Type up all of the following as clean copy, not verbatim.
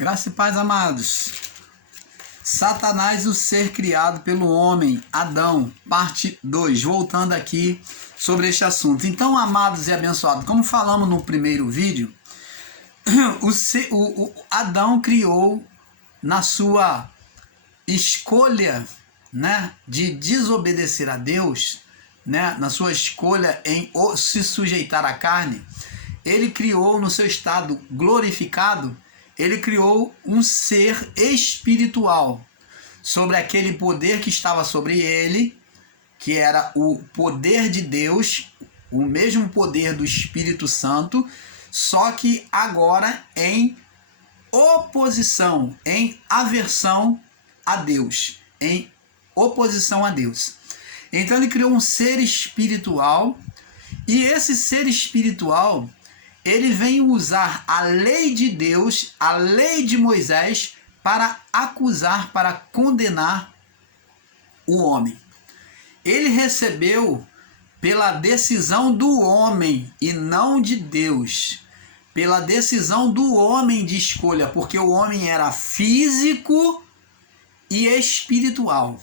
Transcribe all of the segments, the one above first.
Graça e paz, amados. Satanás, o ser criado pelo homem, Adão, parte 2. Voltando aqui sobre este assunto. Então, amados e abençoados, como falamos no primeiro vídeo, Adão criou na sua escolha, né, de desobedecer a Deus, né, na sua escolha em se sujeitar à carne, ele criou no seu estado glorificado, ele criou um ser espiritual sobre aquele poder que estava sobre ele, que era o poder de Deus, o mesmo poder do Espírito Santo, só que agora em oposição, em aversão a Deus, em oposição a Deus. Então ele criou um ser espiritual, e esse ser espiritual, ele vem usar a lei de Deus, a lei de Moisés, para acusar, para condenar o homem. Ele recebeu pela decisão do homem e não de Deus, pela decisão do homem de escolha, porque o homem era físico e espiritual.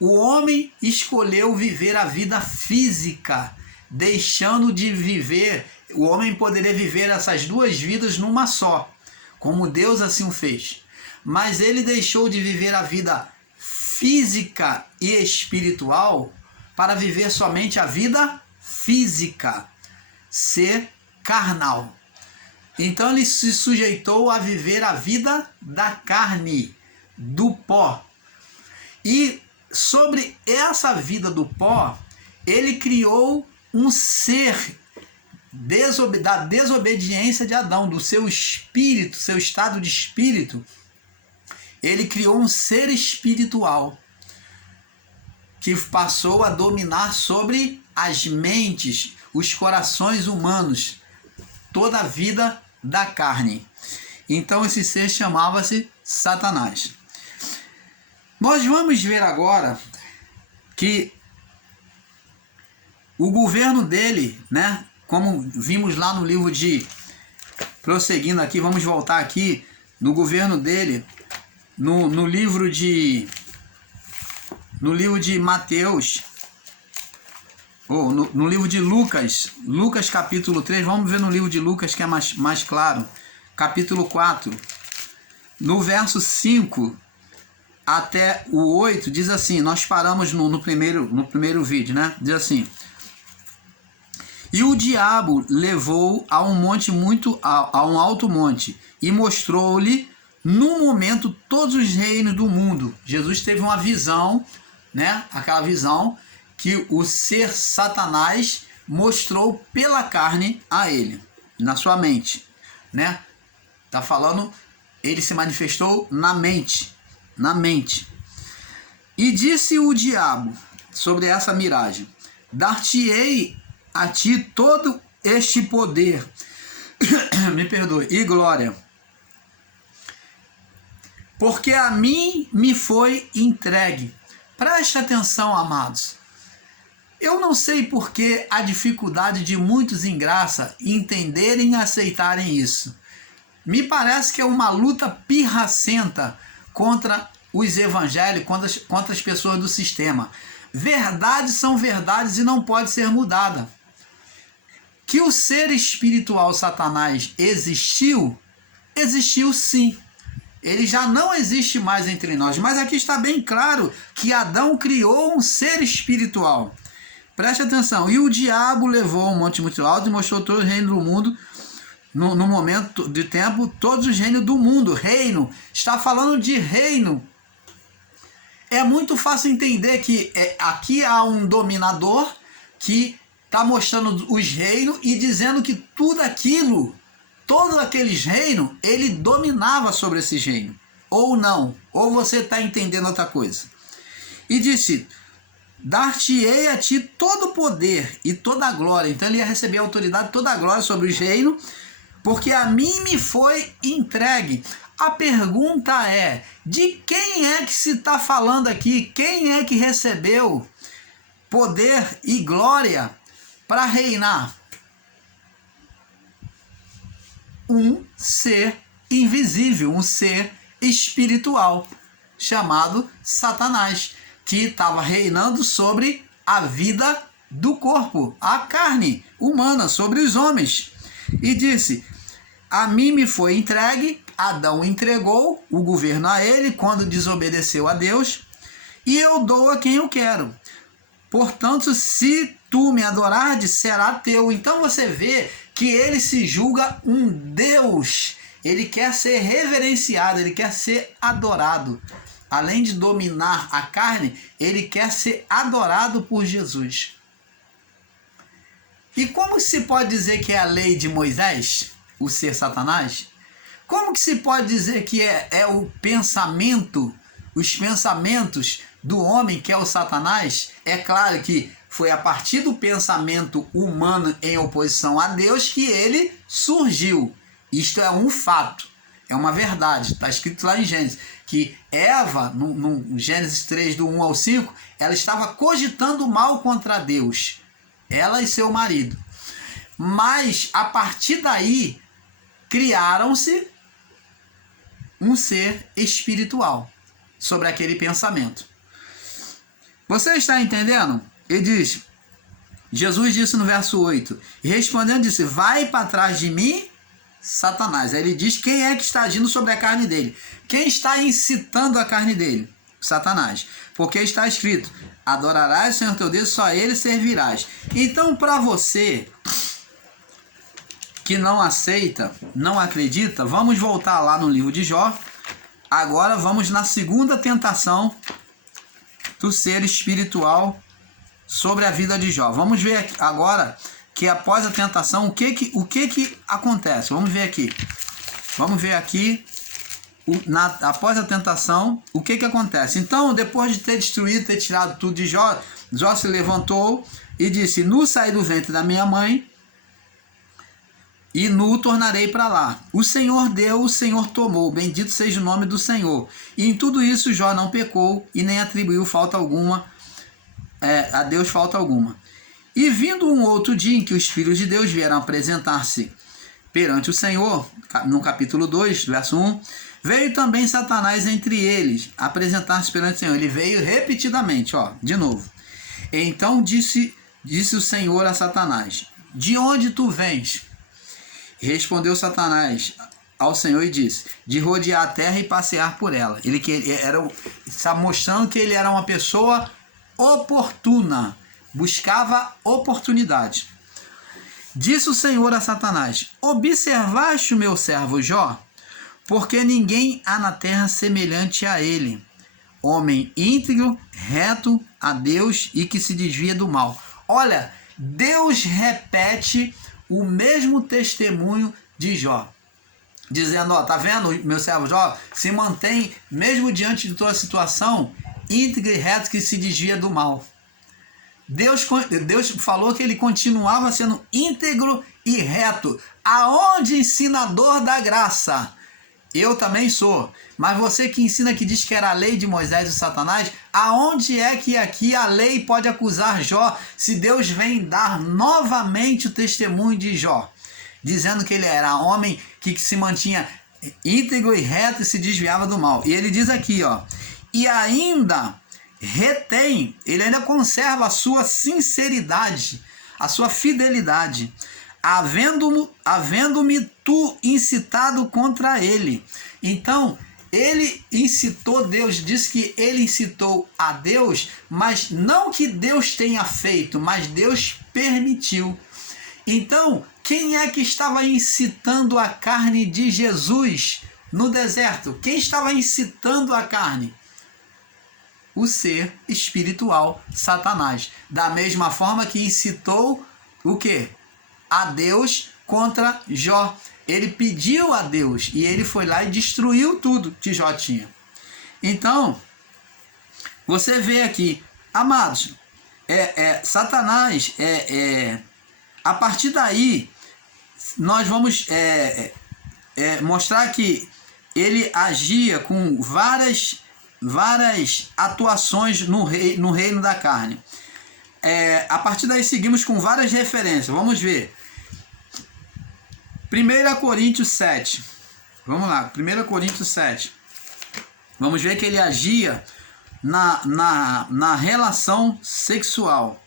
O homem escolheu viver a vida física, deixando de viver. O homem poderia viver essas duas vidas numa só, como Deus assim o fez. Mas ele deixou de viver a vida física e espiritual para viver somente a vida física, ser carnal. Então ele se sujeitou a viver a vida da carne, do pó. E sobre essa vida do pó, ele criou um ser da desobediência de Adão, do seu espírito, seu estado de espírito. Ele criou um ser espiritual que passou a dominar sobre as mentes, os corações humanos, toda a vida da carne. Então esse ser chamava-se Satanás. Nós vamos ver agora que o governo dele, né, como vimos lá no livro de... Prosseguindo aqui, vamos voltar aqui no governo dele, no livro de Mateus, ou no livro de Lucas, Lucas capítulo 3, vamos ver no livro de Lucas que é mais claro, capítulo 4, no verso 5 até o 8, diz assim, nós paramos no primeiro vídeo, né? Diz assim: e o diabo levou a um alto monte e mostrou-lhe num momento todos os reinos do mundo. Jesus teve uma visão, né? Aquela visão que o ser Satanás mostrou pela carne a ele, na sua mente, né? Tá falando, ele se manifestou na mente. E disse o diabo sobre essa miragem: dar-te-ei a ti todo este poder, me perdoe, e glória, porque a mim me foi entregue. Preste atenção, amados. Eu não sei por que a dificuldade de muitos em graça entenderem e aceitarem isso. Me parece que é uma luta pirracenta contra os evangélicos, contra as pessoas do sistema. Verdades são verdades e não pode ser mudada. Que o ser espiritual Satanás existiu sim. Ele já não existe mais entre nós. Mas aqui está bem claro que Adão criou um ser espiritual. Preste atenção. E o diabo levou um monte muito alto e mostrou todo o reino do mundo. No momento de tempo, todos os reinos do mundo. Reino. Está falando de reino. É muito fácil entender que aqui há um dominador que está mostrando os reinos e dizendo que tudo aquilo, todos aqueles reinos, ele dominava sobre esses reinos. Ou não. Ou você está entendendo outra coisa. E disse: dar-te-ei a ti todo o poder e toda a glória. Então ele ia receber a autoridade e toda a glória sobre os reinos, porque a mim me foi entregue. A pergunta é, de quem é que se está falando aqui? Quem é que recebeu poder e glória para reinar? Um ser invisível, um ser espiritual, chamado Satanás, que estava reinando sobre a vida do corpo, a carne humana, sobre os homens. E disse: a mim me foi entregue, Adão entregou o governo a ele quando desobedeceu a Deus, e eu dou a quem eu quero. Portanto, se tu me adorares, será teu. Então você vê que ele se julga um Deus. Ele quer ser reverenciado, ele quer ser adorado. Além de dominar a carne, ele quer ser adorado por Jesus. E como se pode dizer que é a lei de Moisés, o ser Satanás? Como que se pode dizer que é o pensamento, os pensamentos do homem, que é o Satanás? É claro que foi a partir do pensamento humano em oposição a Deus que ele surgiu. Isto é um fato, é uma verdade. Está escrito lá em Gênesis, que Eva, no Gênesis 3, do 1 ao 5, ela estava cogitando mal contra Deus, ela e seu marido. Mas, a partir daí, criaram-se um ser espiritual sobre aquele pensamento. Você está entendendo? Ele diz, Jesus disse no verso 8, e respondendo disse: vai para trás de mim, Satanás. Aí ele diz quem é que está agindo sobre a carne dele. Quem está incitando a carne dele? Satanás. Porque está escrito: adorarás o Senhor teu Deus, só a ele servirás. Então, para você que não aceita, não acredita, vamos voltar lá no livro de Jó. Agora vamos na segunda tentação do ser espiritual sobre a vida de Jó. Vamos ver agora que após a tentação, o que acontece? Vamos ver aqui. Vamos ver aqui, após a tentação, o que acontece. Então, depois de ter destruído, ter tirado tudo de Jó, Jó se levantou e disse: nu saí do ventre da minha mãe, e nu tornarei para lá. O Senhor deu, o Senhor tomou. Bendito seja o nome do Senhor. E em tudo isso Jó não pecou e nem atribuiu falta alguma, a Deus falta alguma. E vindo um outro dia em que os filhos de Deus vieram apresentar-se perante o Senhor, no capítulo 2, verso 1, veio também Satanás entre eles, apresentar-se perante o Senhor. Ele veio repetidamente, de novo. Então disse o Senhor a Satanás: de onde tu vens? Respondeu Satanás ao Senhor e disse: de rodear a terra e passear por ela. Ele está mostrando que ele era uma pessoa oportuna, buscava oportunidade. Disse o Senhor a Satanás: observaste o meu servo Jó? Porque ninguém há na terra semelhante a ele, homem íntegro, reto a Deus e que se desvia do mal. Olha, Deus repete o mesmo testemunho de Jó, dizendo: tá vendo, meu servo Jó se mantém, mesmo diante de toda a situação, íntegro e reto, que se desvia do mal. Deus falou que ele continuava sendo íntegro e reto. Aonde ensinador da graça? Eu também sou. Mas você que ensina, que diz que era a lei de Moisés e Satanás, aonde é que aqui a lei pode acusar Jó, se Deus vem dar novamente o testemunho de Jó, dizendo que ele era homem que se mantinha íntegro e reto e se desviava do mal? E ele diz aqui, e ainda retém, ele ainda conserva a sua sinceridade, a sua fidelidade, havendo-me tu incitado contra ele. Então, ele incitou Deus, diz que ele incitou a Deus, mas não que Deus tenha feito, mas Deus permitiu. Então, quem é que estava incitando a carne de Jesus no deserto? Quem estava incitando a carne? O ser espiritual, Satanás. Da mesma forma que incitou o quê? A Deus contra Jó. Ele pediu a Deus e ele foi lá e destruiu tudo que Jó tinha. Então, você vê aqui, amados, Satanás, a partir daí, nós vamos mostrar que ele agia com várias atuações no reino da carne. A partir daí seguimos com várias referências. Vamos ver. 1 Coríntios 7. Vamos lá, 1 Coríntios 7. Vamos ver que ele agia na relação sexual.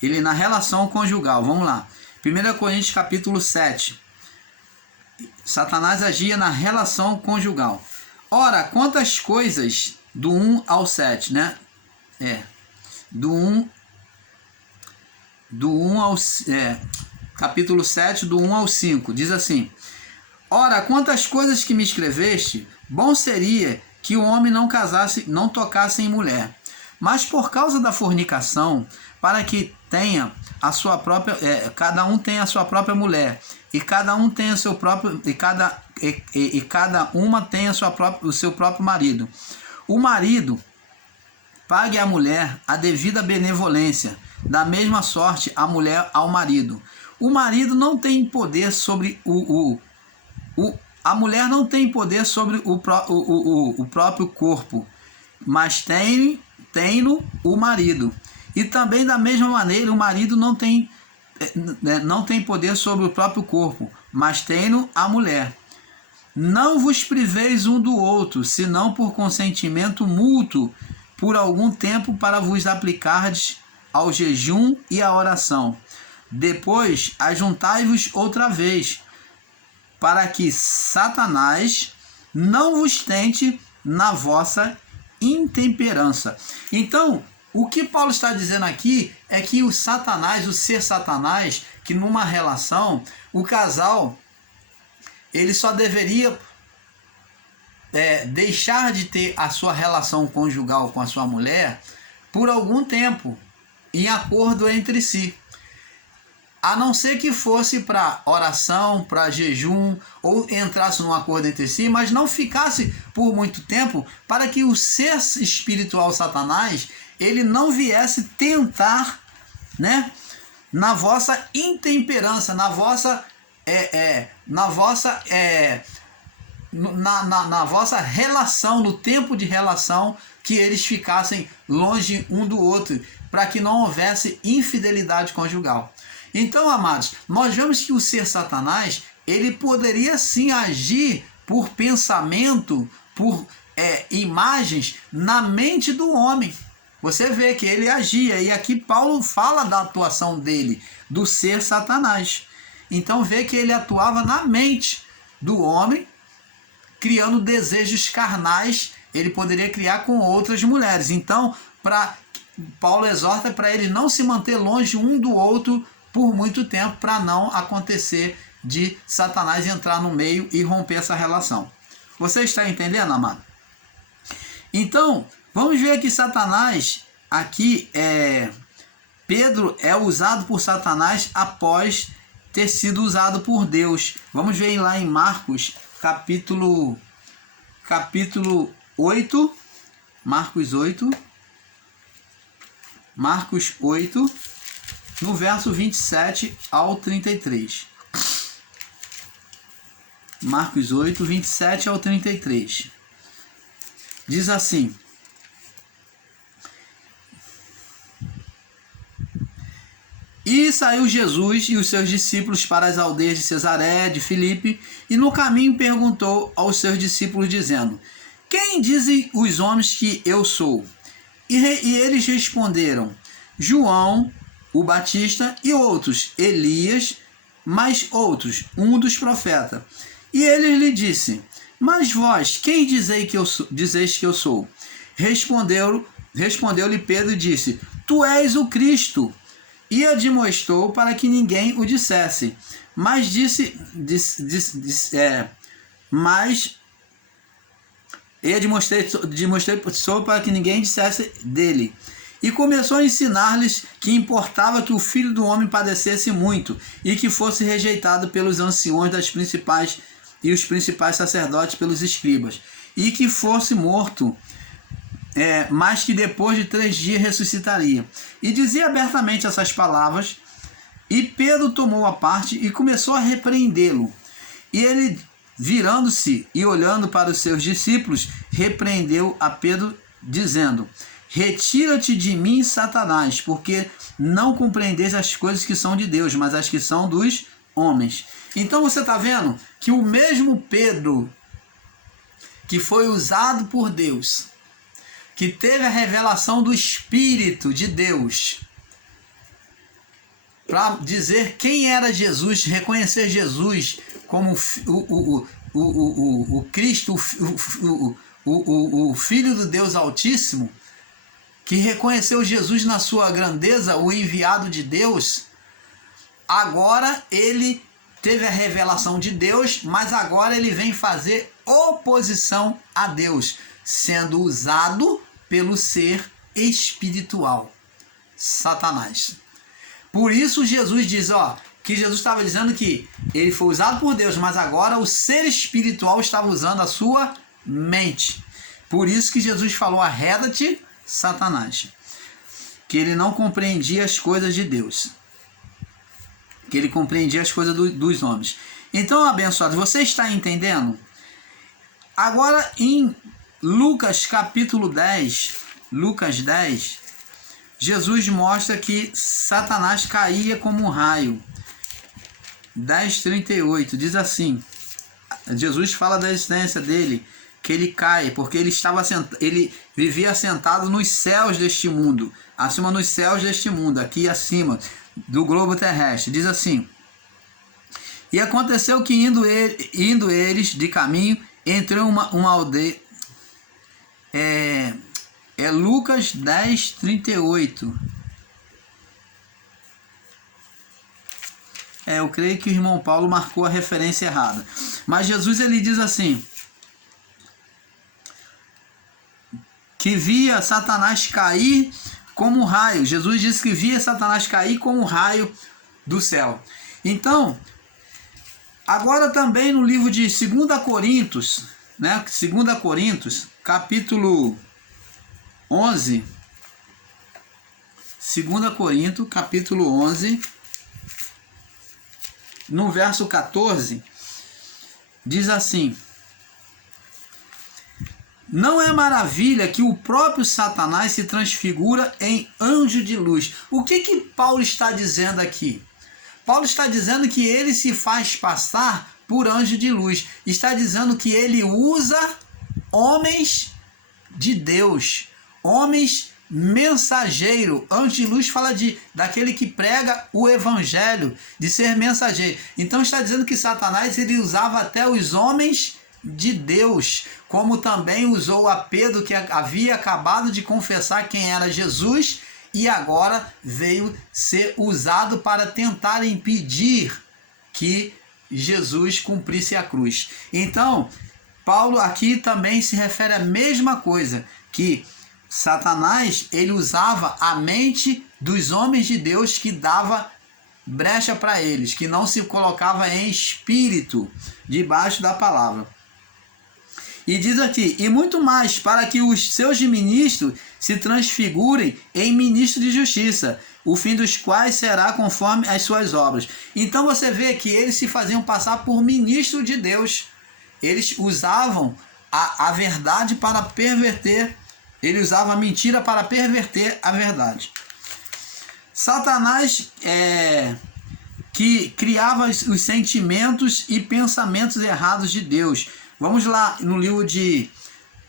Ele na relação conjugal. Vamos lá. 1 Coríntios capítulo 7. Satanás agia na relação conjugal. Ora, quantas coisas do 1 ao 7, né? Do 1 ao... capítulo 7, do 1 ao 5. Diz assim: ora, quantas coisas que me escreveste, bom seria que o homem não tocasse em mulher. Mas por causa da fornicação, para que tenha a sua própria, cada um tenha a sua própria mulher, e cada um tenha seu próprio, e cada uma tenha o seu próprio marido. O marido pague à mulher a devida benevolência, da mesma sorte a mulher ao marido. O marido não tem poder sobre a mulher não tem poder sobre o próprio corpo, mas tem-no o marido. E também da mesma maneira o marido não tem poder sobre o próprio corpo, mas tem-no a mulher. Não vos priveis um do outro, senão por consentimento mútuo, por algum tempo, para vos aplicardes ao jejum e à oração. Depois ajuntai-vos outra vez, para que Satanás não vos tente na vossa intemperança. Então, o que Paulo está dizendo aqui é que o ser Satanás, que numa relação, o casal, ele só deveria deixar de ter a sua relação conjugal com a sua mulher por algum tempo, em acordo entre si. A não ser que fosse para oração, para jejum, ou entrasse num acordo entre si, mas não ficasse por muito tempo, para que o ser espiritual Satanás, ele não viesse tentar, né, na vossa intemperança, na vossa relação, no tempo de relação, que eles ficassem longe um do outro, para que não houvesse infidelidade conjugal. Então, amados, nós vemos que o ser Satanás, ele poderia sim agir por pensamento, por imagens na mente do homem. Você vê que ele agia, e aqui Paulo fala da atuação dele, do ser Satanás. Então vê que ele atuava na mente do homem, criando desejos carnais, ele poderia criar com outras mulheres. Então, Paulo exorta para ele não se manter longe um do outro por muito tempo, para não acontecer de Satanás entrar no meio e romper essa relação. Você está entendendo, amado? Então, vamos ver que Satanás, aqui, Pedro é usado por Satanás após ter sido usado por Deus. Vamos ver lá em Marcos, capítulo 8, Marcos 8, no verso 27 ao 33. Marcos 8, 27 ao 33. Diz assim: e saiu Jesus e os seus discípulos para as aldeias de Cesareia de Filipe, e no caminho perguntou aos seus discípulos, dizendo: quem dizem os homens que eu sou? E eles responderam: João o Batista, e outros, Elias, mas outros, um dos profetas. E ele lhe disse: mas vós, quem dizeis que eu sou? Respondeu-lhe Pedro e disse: tu és o Cristo. E admoestou para que ninguém o dissesse, mas demonstrou para que ninguém dissesse dele. E começou a ensinar-lhes que importava que o Filho do Homem padecesse muito, e que fosse rejeitado pelos anciões e os principais sacerdotes, pelos escribas, e que fosse morto, mas que depois de 3 dias ressuscitaria. E dizia abertamente essas palavras, e Pedro tomou a parte e começou a repreendê-lo. E ele, virando-se e olhando para os seus discípulos, repreendeu a Pedro, dizendo: retira-te de mim, Satanás, porque não compreendeis as coisas que são de Deus, mas as que são dos homens. Então você está vendo que o mesmo Pedro que foi usado por Deus, que teve a revelação do Espírito de Deus, para dizer quem era Jesus, reconhecer Jesus como o Cristo, o Filho do Deus Altíssimo, que reconheceu Jesus na sua grandeza, o enviado de Deus. Agora ele teve a revelação de Deus, mas agora ele vem fazer oposição a Deus, sendo usado pelo ser espiritual, Satanás. Por isso Jesus diz, que Jesus estava dizendo que ele foi usado por Deus, mas agora o ser espiritual estava usando a sua mente. Por isso que Jesus falou, arreda-te, Satanás. Que ele não compreendia as coisas de Deus. Que ele compreendia as coisas dos homens. Então, abençoado, você está entendendo? Agora, em Lucas capítulo 10, Lucas 10, Jesus mostra que Satanás caía como um raio. 10:38 diz assim, Jesus fala da existência dele, que ele cai, porque ele vivia sentado nos céus deste mundo, acima nos céus deste mundo, aqui acima do globo terrestre. Diz assim, e aconteceu que indo eles de caminho, entrou uma aldeia, Lucas 10:38. Eu creio que o irmão Paulo marcou a referência errada. Mas Jesus ele diz assim, que via Satanás cair como um raio. Jesus disse que via Satanás cair como um raio do céu. Então, agora também no livro de 2 Coríntios, né? 2 Coríntios, capítulo 11, 2 Coríntios, capítulo 11, no verso 14, diz assim, não é maravilha que o próprio Satanás se transfigura em anjo de luz. O que Paulo está dizendo aqui? Paulo está dizendo que ele se faz passar por anjo de luz. Está dizendo que ele usa homens de Deus, homens mensageiro. Anjo de luz fala daquele que prega o evangelho, de ser mensageiro. Então está dizendo que Satanás ele usava até os homens de Deus, como também usou a Pedro, que havia acabado de confessar quem era Jesus, e agora veio ser usado para tentar impedir que Jesus cumprisse a cruz. Então, Paulo aqui também se refere à mesma coisa, que Satanás ele usava a mente dos homens de Deus, que dava brecha para eles, que não se colocava em espírito debaixo da palavra. E diz aqui, e muito mais, para que os seus ministros se transfigurem em ministros de justiça, o fim dos quais será conforme as suas obras. Então você vê que eles se faziam passar por ministro de Deus. Eles usavam a verdade para perverter, ele usava a mentira para perverter a verdade. Satanás que criava os sentimentos e pensamentos errados de Deus. Vamos lá no livro de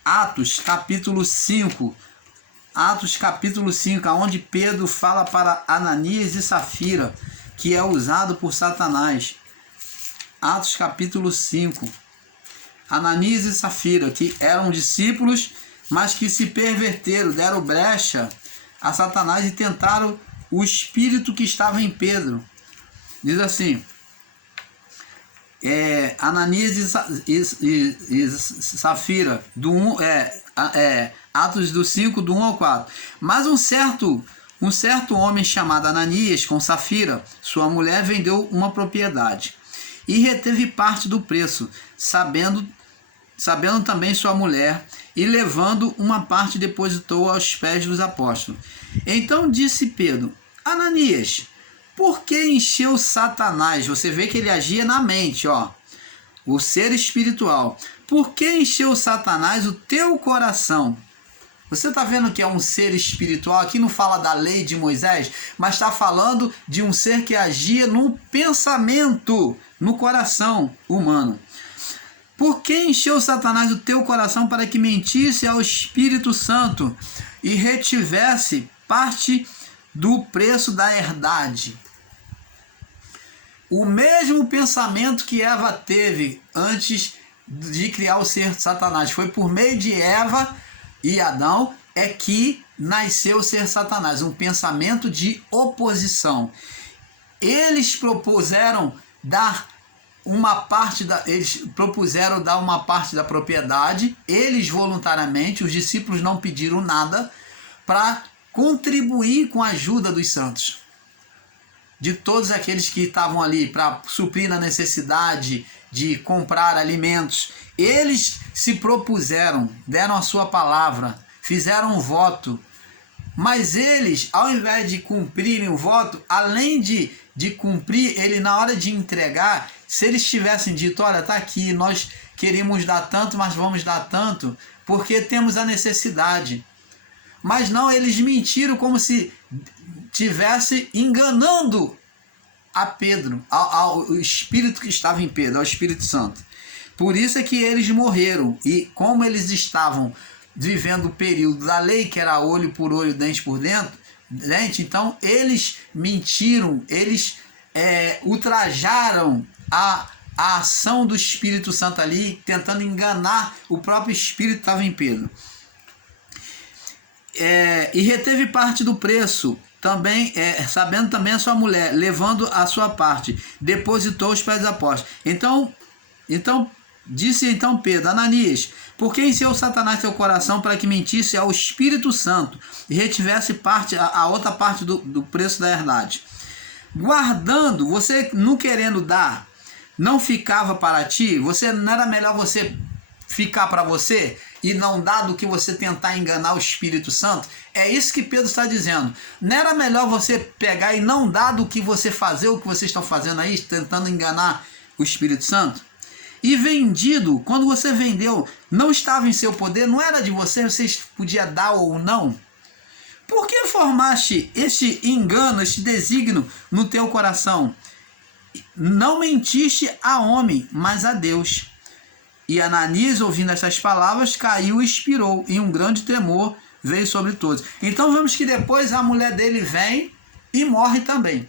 Atos, capítulo 5. Atos, capítulo 5, onde Pedro fala para Ananias e Safira, que é usado por Satanás. Atos, capítulo 5. Ananias e Safira, que eram discípulos, mas que se perverteram, deram brecha a Satanás e tentaram o espírito que estava em Pedro. Diz assim, Ananias e Safira, Atos do 5, do 1 ao 4. Mas um certo homem chamado Ananias, com Safira, sua mulher, vendeu uma propriedade e reteve parte do preço, sabendo também sua mulher, e levando uma parte depositou aos pés dos apóstolos. Então disse Pedro, Ananias, por que encheu Satanás? Você vê que ele agia na mente, o ser espiritual. Por que encheu Satanás o teu coração? Você está vendo que é um ser espiritual? Aqui não fala da lei de Moisés, mas está falando de um ser que agia no pensamento, no coração humano. Por que encheu Satanás o teu coração para que mentisse ao Espírito Santo e retivesse parte do preço da herdade? O mesmo pensamento que Eva teve antes de criar o ser Satanás, foi por meio de Eva e Adão é que nasceu o ser Satanás, um pensamento de oposição. Eles propuseram dar uma parte da propriedade, eles voluntariamente, os discípulos não pediram nada, para contribuir com a ajuda dos santos, de todos aqueles que estavam ali para suprir na necessidade de comprar alimentos. Eles se propuseram, deram a sua palavra, fizeram um voto, mas eles, ao invés de cumprirem o voto, além de cumprir, ele na hora de entregar, se eles tivessem dito, olha, está aqui, nós queríamos dar tanto, mas vamos dar tanto, porque temos a necessidade. Mas não, eles mentiram como se tivesse enganando a Pedro, ao Espírito que estava em Pedro, ao Espírito Santo. Por isso é que eles morreram, e como eles estavam vivendo o período da lei, que era olho por olho, dente por dente, então eles mentiram, eles ultrajaram a ação do Espírito Santo ali, tentando enganar o próprio Espírito que estava em Pedro. E reteve parte do preço, também sabendo também a sua mulher, levando a sua parte, depositou os pés dos apóstolos. Então disse Pedro, Ananias, por que encheu Satanás teu coração para que mentisse ao Espírito Santo e retivesse parte, a outra parte do preço da herdade? Guardando, você não querendo dar, não ficava para ti? Não era melhor você ficar para você e não dar do que você tentar enganar o Espírito Santo? É isso que Pedro está dizendo. Não era melhor você pegar e não dar do que você fazer o que vocês estão fazendo aí, tentando enganar o Espírito Santo? E vendido, quando você vendeu, não estava em seu poder, não era de você podia dar ou não? Por que formaste este engano, este desígnio no teu coração? Não mentiste a homem, mas a Deus. E Ananias, ouvindo estas palavras, caiu e expirou, e um grande temor veio sobre todos. Então vemos que depois a mulher dele vem e morre também.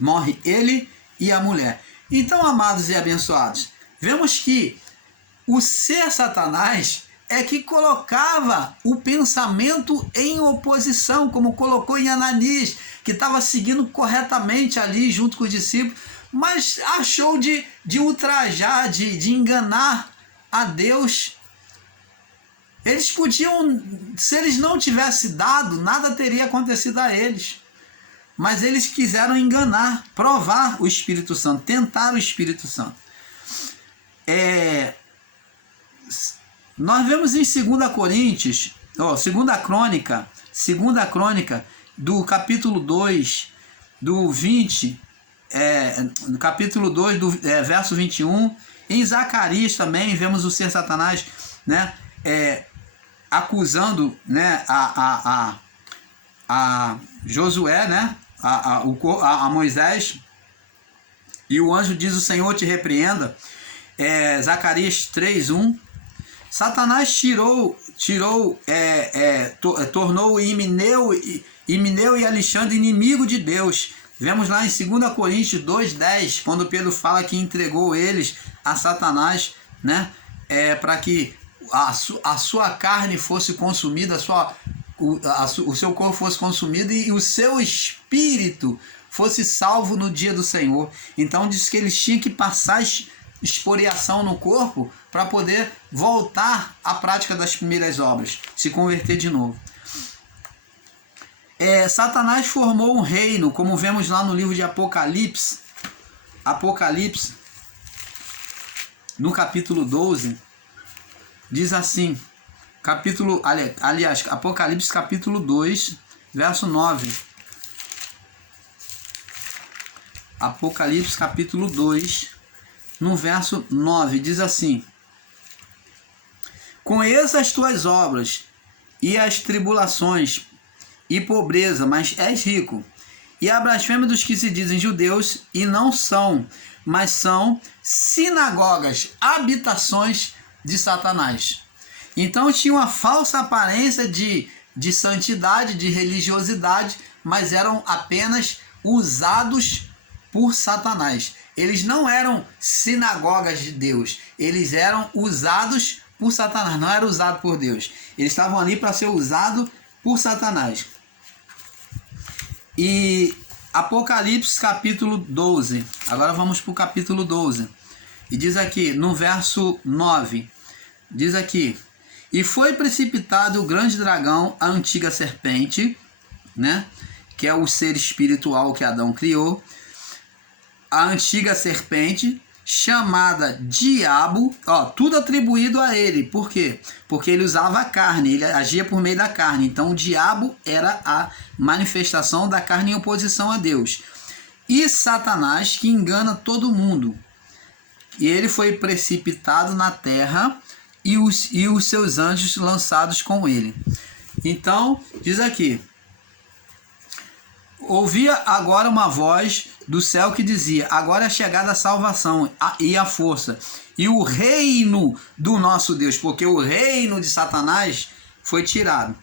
Morre ele e a mulher. Então, amados e abençoados, vemos que o ser Satanás é que colocava o pensamento em oposição, como colocou em Ananias, que estava seguindo corretamente ali junto com os discípulos, mas achou de ultrajar, de enganar a Deus. Eles podiam, se eles não tivessem dado, nada teria acontecido a eles. Mas eles quiseram enganar, provar o Espírito Santo, tentar o Espírito Santo. Nós vemos em 2 Coríntios, 2 Crônica, do capítulo 2, do 20, no capítulo 2, do verso 21, em Zacarias também vemos o ser Satanás, né, acusando, né, a Josué, né, a Moisés, e o anjo diz: o Senhor te repreenda. Zacarias 3:1. Satanás tornou Himeneu e Alexandre inimigo de Deus. Vemos lá em 2 Coríntios 2:10, quando Pedro fala que entregou eles a Satanás, né, para que a sua carne fosse consumida, o seu corpo fosse consumido e o seu espírito fosse salvo no dia do Senhor. Então diz que eles tinham que passar exporiação no corpo para poder voltar à prática das primeiras obras, se converter de novo. Satanás formou um reino, como vemos lá no livro de Apocalipse, no capítulo 12, diz assim, Apocalipse capítulo 2, verso 9. Apocalipse capítulo 2, no verso 9, diz assim: conheço as tuas obras e as tribulações e pobreza, mas és rico, e a blasfêmia dos que se dizem judeus e não são, mas são sinagogas, habitações de Satanás. Então tinha uma falsa aparência de santidade, de religiosidade, mas eram apenas usados por Satanás. Eles não eram sinagogas de Deus, eles eram usados por Satanás, não eram usados por Deus. Eles estavam ali para ser usados por Satanás. E Apocalipse capítulo 12, agora vamos para o capítulo 12, e diz aqui, no verso 9, diz aqui: e foi precipitado o grande dragão, a antiga serpente, né, que é o ser espiritual que Adão criou, a antiga serpente, chamada Diabo, ó, tudo atribuído a ele. Por quê? Porque ele usava a carne, ele agia por meio da carne. Então o diabo era a manifestação da carne em oposição a Deus. E Satanás, que engana todo mundo. E ele foi precipitado na terra e os seus anjos lançados com ele. Então, diz aqui: ouvia agora uma voz do céu que dizia: agora é chegada a salvação e a força e o reino do nosso Deus, porque o reino de Satanás foi tirado.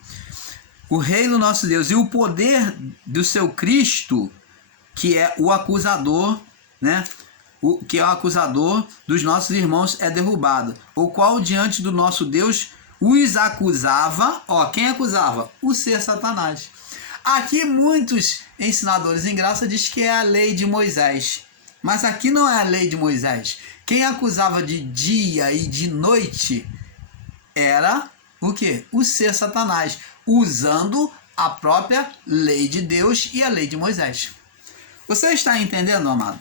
O reino do nosso Deus e o poder do seu Cristo, que é o acusador, né? Que é o acusador dos nossos irmãos, é derrubado, o qual diante do nosso Deus os acusava. Ó, quem acusava? O ser Satanás. Aqui muitos ensinadores em graça dizem que é a lei de Moisés, mas aqui não é a lei de Moisés. Quem acusava de dia e de noite era o quê? O ser Satanás, usando a própria lei de Deus e a lei de Moisés. Você está entendendo, amado?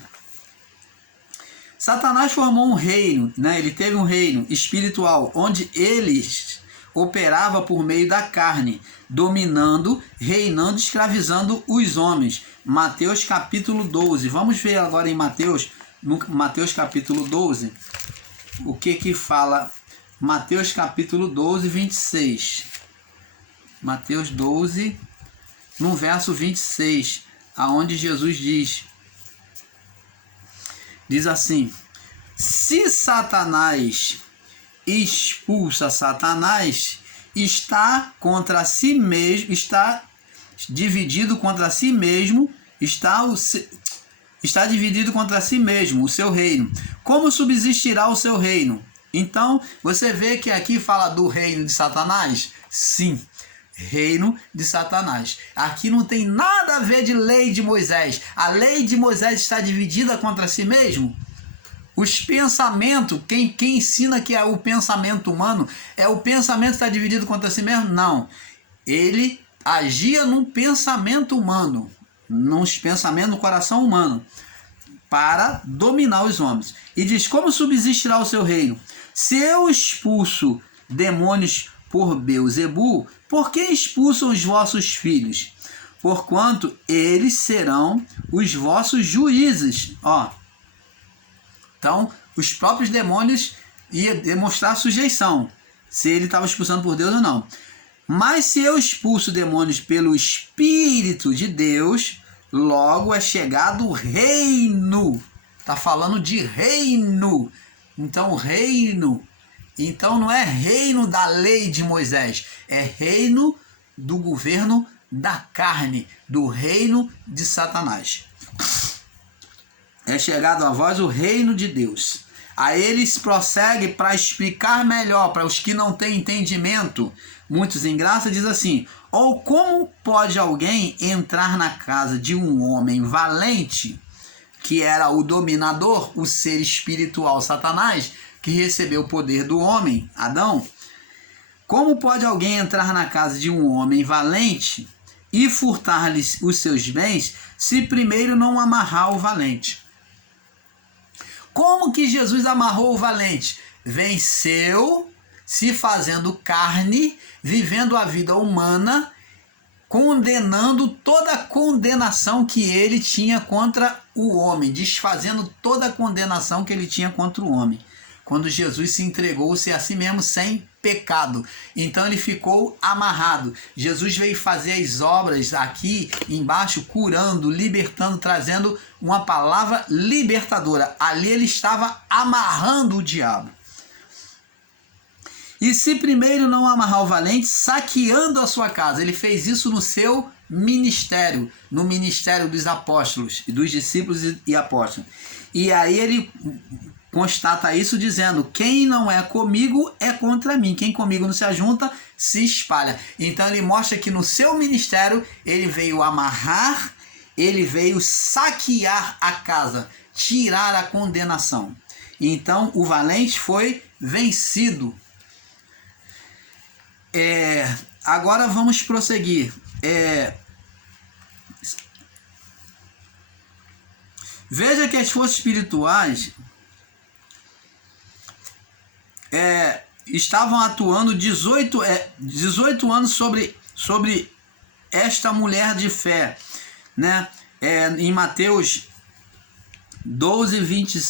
Satanás formou um reino, né? Ele teve um reino espiritual, onde eles operava por meio da carne, dominando, reinando, escravizando os homens. Mateus capítulo 12. Vamos ver agora em Mateus, no Mateus capítulo 12, o que fala Mateus capítulo 12, 26. Mateus 12, no verso 26, aonde Jesus diz assim: se Satanás expulsa Satanás, está contra si mesmo, está dividido contra si mesmo, está dividido contra si mesmo o seu reino. Como subsistirá o seu reino? Então, você vê que aqui fala do reino de Satanás? Sim, reino de Satanás. Aqui não tem nada a ver de lei de Moisés. A lei de Moisés está dividida contra si mesmo. Os pensamentos, quem ensina que é o pensamento humano, é o pensamento que está dividido contra si mesmo? Não. Ele agia num pensamento humano, nos pensamentos no coração humano, para dominar os homens. E diz: como subsistirá o seu reino? Se eu expulso demônios por Beelzebu, por que expulsam os vossos filhos? Porquanto eles serão os vossos juízes. Ó. Então, os próprios demônios iam demonstrar sujeição, se ele estava expulsando por Deus ou não. Mas se eu expulso demônios pelo Espírito de Deus, logo é chegado o reino. Está falando de reino. Então, reino. Então, não é reino da lei de Moisés. É reino do governo da carne, do reino de Satanás. É chegado a vós o reino de Deus. Aí eles prosseguem para explicar melhor para os que não têm entendimento. Muitos em graça diz assim: ou como pode alguém entrar na casa de um homem valente, que era o dominador, o ser espiritual Satanás, que recebeu o poder do homem, Adão? Como pode alguém entrar na casa de um homem valente e furtar-lhe os seus bens, se primeiro não amarrar o valente? Como que Jesus amarrou o valente? Venceu, se fazendo carne, vivendo a vida humana, condenando toda a condenação que ele tinha contra o homem, desfazendo toda a condenação que ele tinha contra o homem. quando Jesus se entregou-se a si mesmo sem pecado. Então ele ficou amarrado. Jesus veio fazer as obras aqui embaixo, curando, libertando, trazendo uma palavra libertadora. Ali ele estava amarrando o diabo. E se primeiro não amarrar o valente, saqueando a sua casa. Ele fez isso no seu ministério, no ministério dos apóstolos, dos discípulos e apóstolos. E aí ele constata isso dizendo: quem não é comigo é contra mim. Quem comigo não se ajunta, se espalha. Então ele mostra que no seu ministério ele veio amarrar, ele veio saquear a casa, tirar a condenação. Então o valente foi vencido. Agora vamos prosseguir. Veja que as forças espirituais estavam atuando 18 anos sobre esta mulher de fé, né? Em Mateus 12, 20,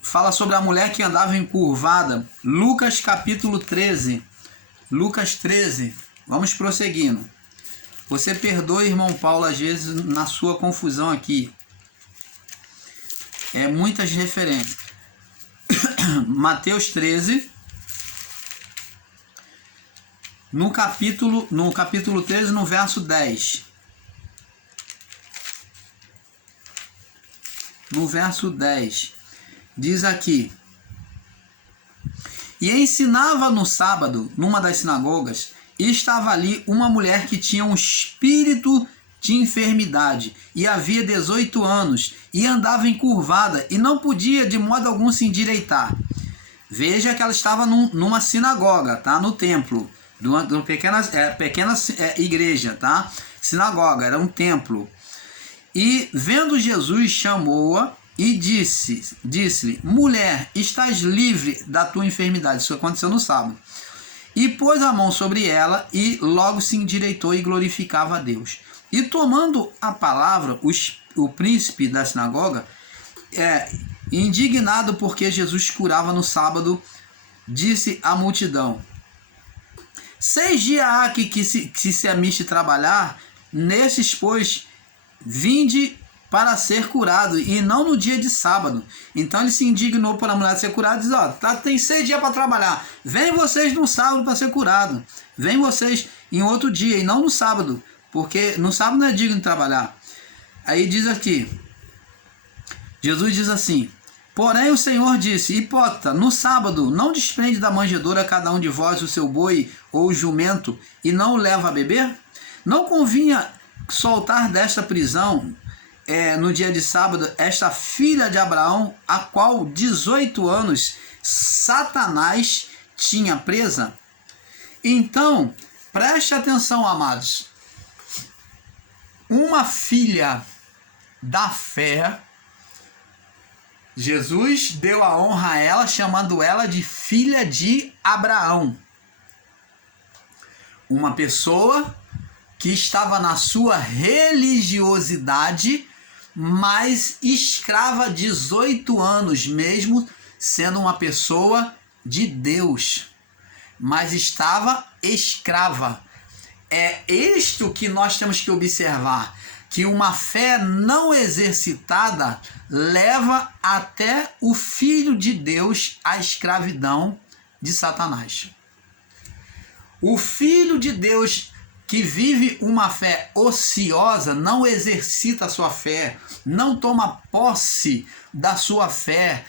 fala sobre a mulher que andava encurvada. Lucas capítulo 13. Lucas 13. Vamos prosseguindo. Você perdoa, irmão Paulo, às vezes na sua confusão aqui. Muitas referências. Mateus 13. No capítulo 13, no verso 10. No verso 10. Diz aqui: e ensinava no sábado, numa das sinagogas, e estava ali uma mulher que tinha um espírito de enfermidade, e havia 18 anos, e andava encurvada, e não podia de modo algum se endireitar. Veja que ela estava numa sinagoga, tá? No templo, de uma pequena igreja, tá? Sinagoga, era um templo. E vendo Jesus, chamou-a, e disse-lhe: mulher, estás livre da tua enfermidade. Isso aconteceu no sábado. E pôs a mão sobre ela, e logo se endireitou e glorificava a Deus. E tomando a palavra, o príncipe da sinagoga, indignado porque Jesus curava no sábado, disse à multidão: 6 dias há que se amiste trabalhar, nesses, pois, vinde para ser curado, e não no dia de sábado. Então ele se indignou por a mulher ser curada, e diz: tem 6 dias para trabalhar, vem vocês no sábado para ser curado, vem vocês em outro dia, e não no sábado, porque no sábado não é digno de trabalhar. Aí diz aqui, Jesus diz assim: porém o Senhor disse: hipócrita, no sábado não desprende da manjedoura cada um de vós o seu boi ou o jumento, e não o leva a beber? Não convinha soltar desta prisão no dia de sábado esta filha de Abraão, a qual 18 anos Satanás tinha presa? Então, preste atenção, amados. Uma filha da fé, Jesus deu a honra a ela, chamando ela de filha de Abraão. Uma pessoa que estava na sua religiosidade, mas escrava 18 anos, mesmo sendo uma pessoa de Deus, mas estava escrava. É isto que nós temos que observar, que uma fé não exercitada leva até o Filho de Deus à escravidão de Satanás. O Filho de Deus que vive uma fé ociosa, não exercita a sua fé, não toma posse da sua fé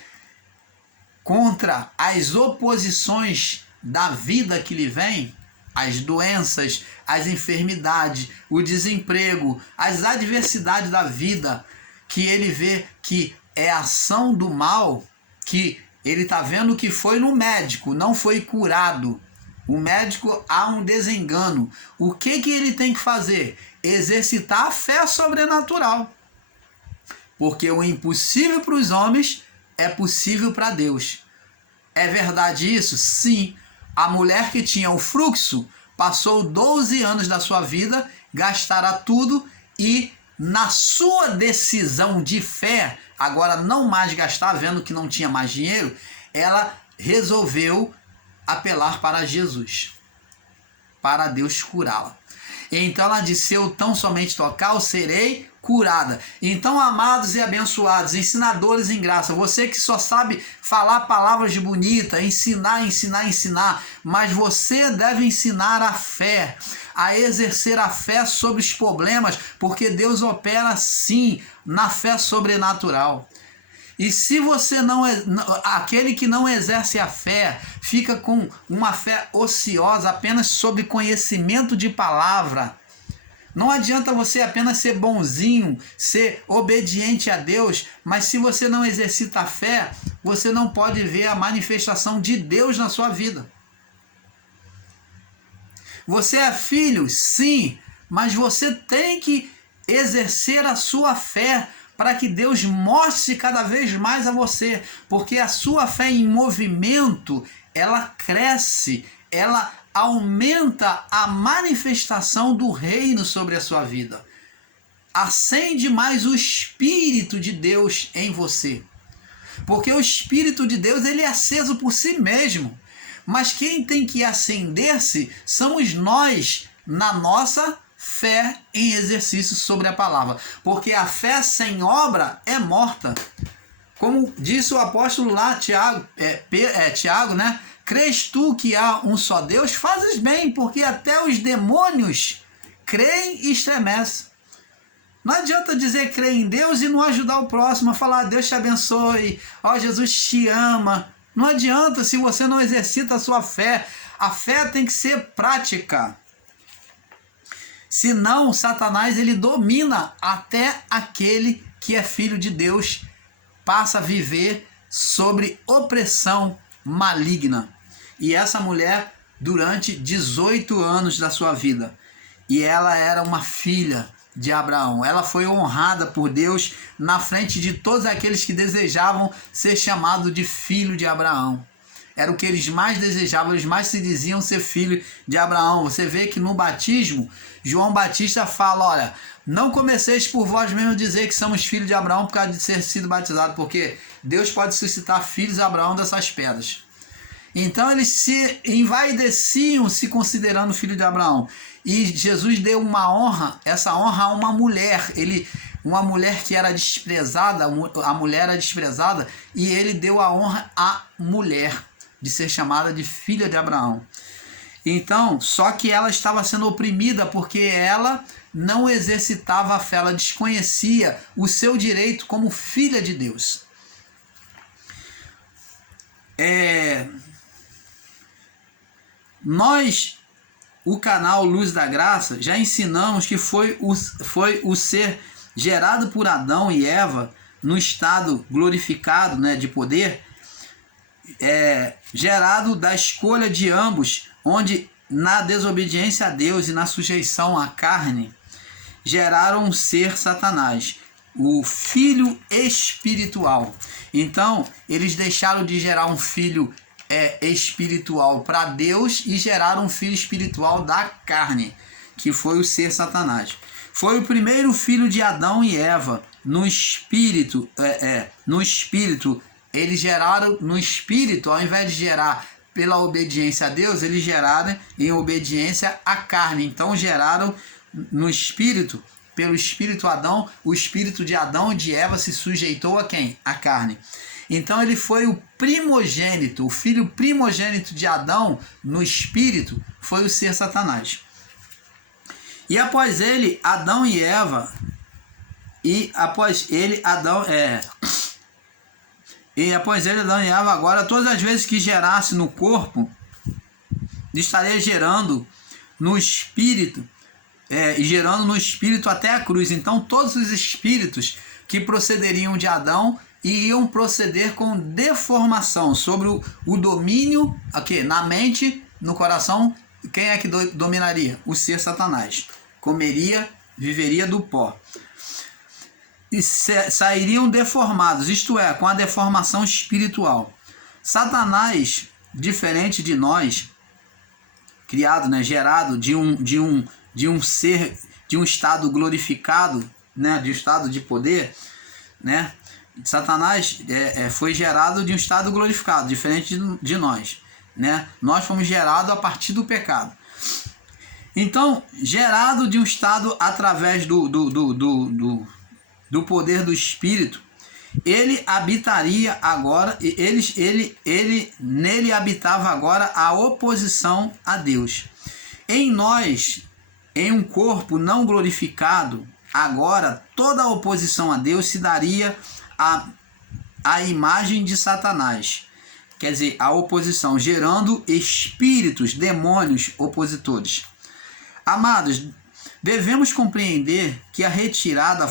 contra as oposições da vida que lhe vem, as doenças, as enfermidades, o desemprego, as adversidades da vida, que ele vê que é ação do mal, que ele está vendo que foi no médico, não foi curado. O médico, há um desengano. O que ele tem que fazer? Exercitar a fé sobrenatural. Porque o impossível para os homens é possível para Deus. É verdade isso? Sim. A mulher que tinha o fluxo passou 12 anos da sua vida, gastará tudo e, na sua decisão de fé, agora não mais gastar, vendo que não tinha mais dinheiro, ela resolveu apelar para Jesus, para Deus curá-la. Então ela disse: se eu tão somente tocar, eu serei curada. Então, amados e abençoados, ensinadores em graça, você que só sabe falar palavras bonitas, ensinar, mas você deve ensinar a fé, a exercer a fé sobre os problemas, porque Deus opera sim na fé sobrenatural. E se você não, aquele que não exerce a fé, fica com uma fé ociosa apenas sobre conhecimento de palavra. Não adianta você apenas ser bonzinho, ser obediente a Deus, mas se você não exercita a fé, você não pode ver a manifestação de Deus na sua vida. Você é filho, sim, mas você tem que exercer a sua fé para que Deus mostre cada vez mais a você, porque a sua fé em movimento, ela cresce, ela aumenta a manifestação do reino sobre a sua vida. Acende mais o Espírito de Deus em você. Porque o Espírito de Deus, ele é aceso por si mesmo. Mas quem tem que acender-se somos nós, na nossa fé em exercício sobre a palavra. Porque a fé sem obra é morta. Como disse o apóstolo lá, Tiago, né? Crês tu que há um só Deus? Fazes bem, porque até os demônios creem e estremecem. Não adianta dizer crer em Deus e não ajudar o próximo a falar: Deus te abençoe, ó, Jesus te ama. Não adianta se você não exercita a sua fé. A fé tem que ser prática. Senão, Satanás, ele domina até aquele que é filho de Deus, passa a viver sobre opressão maligna. E essa mulher, durante 18 anos da sua vida, e ela era uma filha de Abraão, ela foi honrada por Deus na frente de todos aqueles que desejavam ser chamados de filho de Abraão. Era o que eles mais desejavam, eles mais se diziam ser filho de Abraão. Você vê que no batismo, João Batista fala: olha, não comeceis por vós mesmos dizer que somos filhos de Abraão por causa de ter sido batizado, porque Deus pode suscitar filhos de Abraão dessas pedras. Então eles se envaideciam se considerando filho de Abraão. E Jesus deu uma honra, essa honra a uma mulher. Uma mulher que era desprezada, a mulher era desprezada, e ele deu a honra à mulher de ser chamada de filha de Abraão. Então, só que ela estava sendo oprimida porque ela não exercitava a fé, ela desconhecia o seu direito como filha de Deus. Nós, o canal Luz da Graça, já ensinamos que foi o ser gerado por Adão e Eva no estado glorificado, né, de poder, gerado da escolha de ambos, onde na desobediência a Deus e na sujeição à carne, geraram um ser Satanás, o filho espiritual. Então, eles deixaram de gerar um filho espiritual para Deus e geraram um filho espiritual da carne, que foi o ser Satanás. Foi o primeiro filho de Adão e Eva no espírito. No espírito, eles geraram no espírito, ao invés de gerar pela obediência a Deus, eles geraram em obediência à carne. Então geraram no espírito, pelo espírito Adão, o espírito de Adão e de Eva se sujeitou a quem? A carne. Então ele foi o primogênito, o filho primogênito de Adão no espírito, foi o ser Satanás. E após ele, Adão e Eva, Adão e Eva, agora todas as vezes que gerasse no corpo, estaria gerando no espírito, e gerando no espírito até a cruz. Então todos os espíritos que procederiam de Adão iriam proceder com deformação sobre o domínio aqui, na mente, no coração. Quem é que dominaria? O ser Satanás. Comeria, viveria do pó. E sairiam deformados, isto é, com a deformação espiritual. Satanás, diferente de nós, criado, né, gerado de um ser, de um estado glorificado, né, de um estado de poder, né, Satanás foi gerado de um estado glorificado, diferente de nós, né? Nós fomos gerados a partir do pecado. Então, gerado de um estado através do poder do Espírito, ele habitaria agora, nele habitava agora a oposição a Deus. Em nós, em um corpo não glorificado, agora toda a oposição a Deus se daria à imagem de Satanás. Quer dizer, a oposição, gerando espíritos, demônios opositores. Amados, devemos compreender que a retirada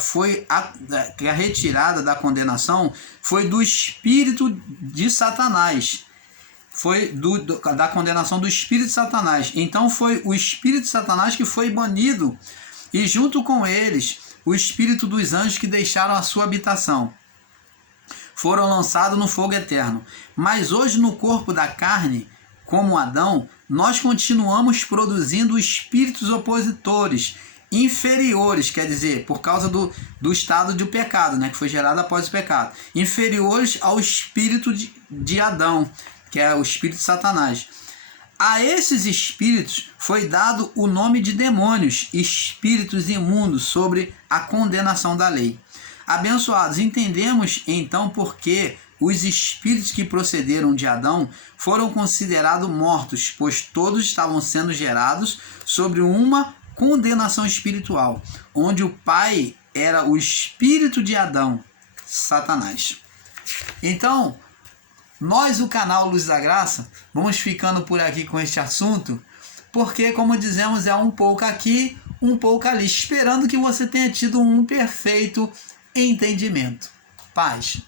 da condenação foi do espírito de Satanás. Foi da condenação do espírito de Satanás. Então foi o espírito de Satanás que foi banido, e junto com eles o espírito dos anjos que deixaram a sua habitação. Foram lançados no fogo eterno. Mas hoje, no corpo da carne, como Adão, nós continuamos produzindo espíritos opositores, inferiores, quer dizer, por causa do estado de pecado, né, que foi gerado após o pecado, inferiores ao espírito de Adão, que é o espírito de Satanás. A esses espíritos foi dado o nome de demônios, espíritos imundos, sobre a condenação da lei. Abençoados, entendemos então por que os espíritos que procederam de Adão foram considerados mortos, pois todos estavam sendo gerados sobre uma condenação espiritual, onde o pai era o espírito de Adão, Satanás. Então, nós, o canal Luz da Graça, vamos ficando por aqui com este assunto, porque, como dizemos, é um pouco aqui, um pouco ali, esperando que você tenha tido um perfeito entendimento. Paz.